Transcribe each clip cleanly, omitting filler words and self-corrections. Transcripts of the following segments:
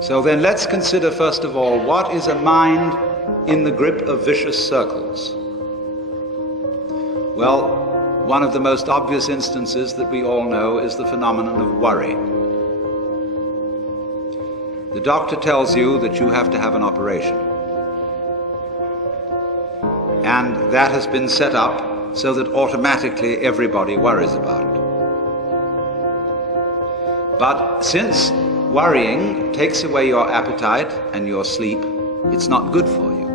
So then let's consider first of all, what is a mind in the grip of vicious circles? Well, one of the most obvious instances that we all know is the phenomenon of worry. The doctor tells you that you have to have an operation. And that has been set up so that automatically everybody worries about it. But since worrying takes away your appetite and your sleep, it's not good for you.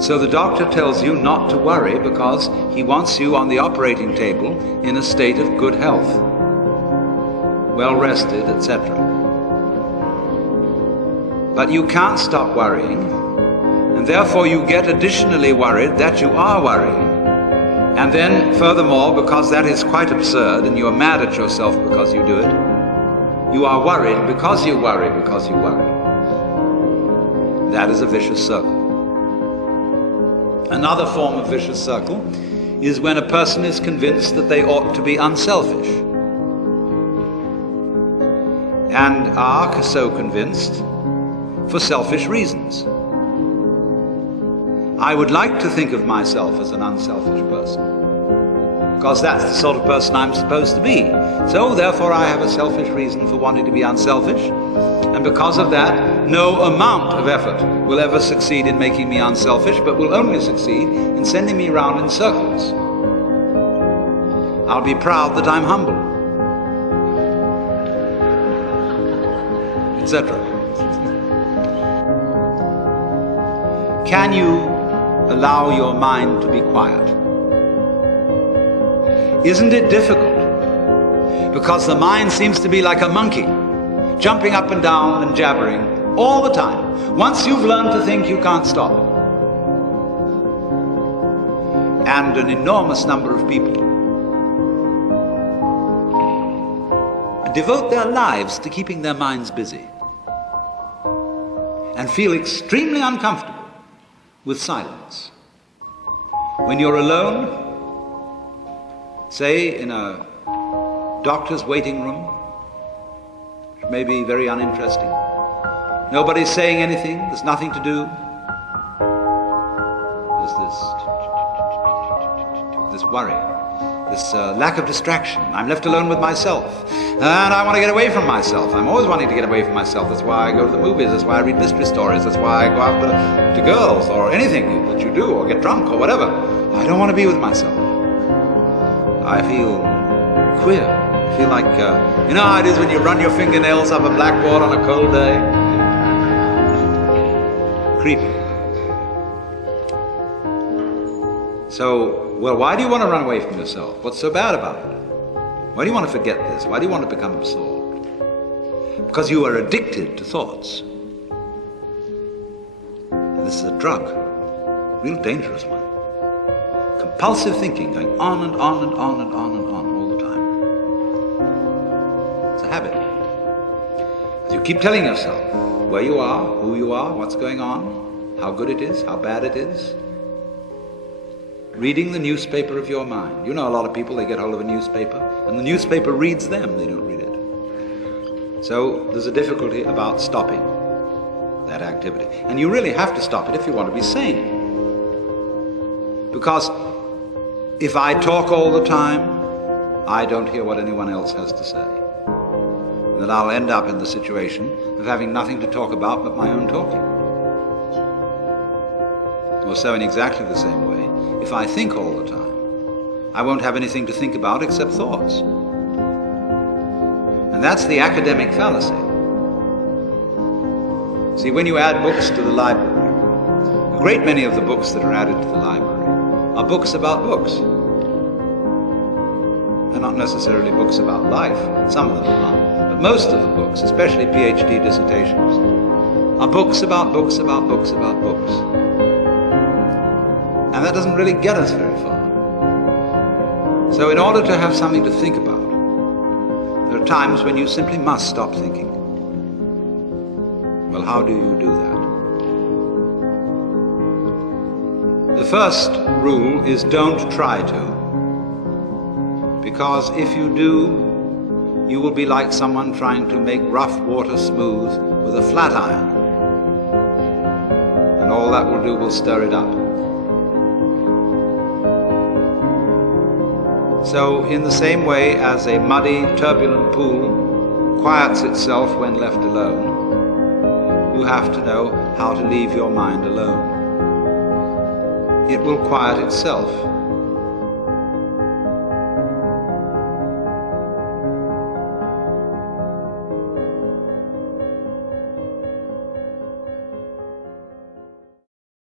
So the doctor tells you not to worry because he wants you on the operating table in a state of good health, well rested, etc. But you can't stop worrying, and therefore you get additionally worried that you are worrying. And then furthermore, because that is quite absurd and you are mad at yourself because you do it, you are worried because you worry because you worry. That is a vicious circle. Another form of vicious circle is when a person is convinced that they ought to be unselfish, and are so convinced for selfish reasons. I would like to think of myself as an unselfish person, because that's the sort of person I'm supposed to be. So therefore I have a selfish reason for wanting to be unselfish, and because of that, no amount of effort will ever succeed in making me unselfish, but will only succeed in sending me round in circles. I'll be proud that I'm humble, etc. Can you allow your mind to be quiet? Isn't it difficult? Because the mind seems to be like a monkey, jumping up and down and jabbering all the time. Once you've learned to think, you can't stop. And an enormous number of people devote their lives to keeping their minds busy and feel extremely uncomfortable with silence. When you're alone, say in a doctor's waiting room, which may be very uninteresting, nobody's saying anything, there's nothing to do, there's this worry, this lack of distraction. I'm left alone with myself, and I want to get away from myself. I'm always wanting to get away from myself. That's why I go to the movies, that's why I read mystery stories, that's why I go out to girls, or anything that you do, or get drunk, or whatever. I don't want to be with myself. I feel queer. I feel like, you know how it is when you run your fingernails up a blackboard on a cold day? Creepy. So, well, why do you want to run away from yourself? What's so bad about it? Why do you want to forget this? Why do you want to become absorbed? Because you are addicted to thoughts. And this is a drug, a real dangerous one. Compulsive thinking, going on and on and on and on and on all the time. It's a habit. As you keep telling yourself where you are, who you are, what's going on, how good it is, how bad it is. Reading the newspaper of your mind. You know a lot of people, they get hold of a newspaper, and the newspaper reads them, they don't read it. So there's a difficulty about stopping that activity. And you really have to stop it if you want to be sane. Because if I talk all the time, I don't hear what anyone else has to say. Then I'll end up in the situation of having nothing to talk about but my own talking. Or so in exactly the same way, if I think all the time, I won't have anything to think about except thoughts. And that's the academic fallacy. See, when you add books to the library, a great many of the books that are added to the library are books about books. They're not necessarily books about life, some of them are, but most of the books, especially PhD dissertations, are books about books about books about books. And that doesn't really get us very far. So in order to have something to think about, there are times when you simply must stop thinking. Well, how do you do that? The first rule is don't try to. Because if you do, you will be like someone trying to make rough water smooth with a flat iron. And all that will do will stir it up. So, in the same way as a muddy, turbulent pool quiets itself when left alone, you have to know how to leave your mind alone. It will quiet itself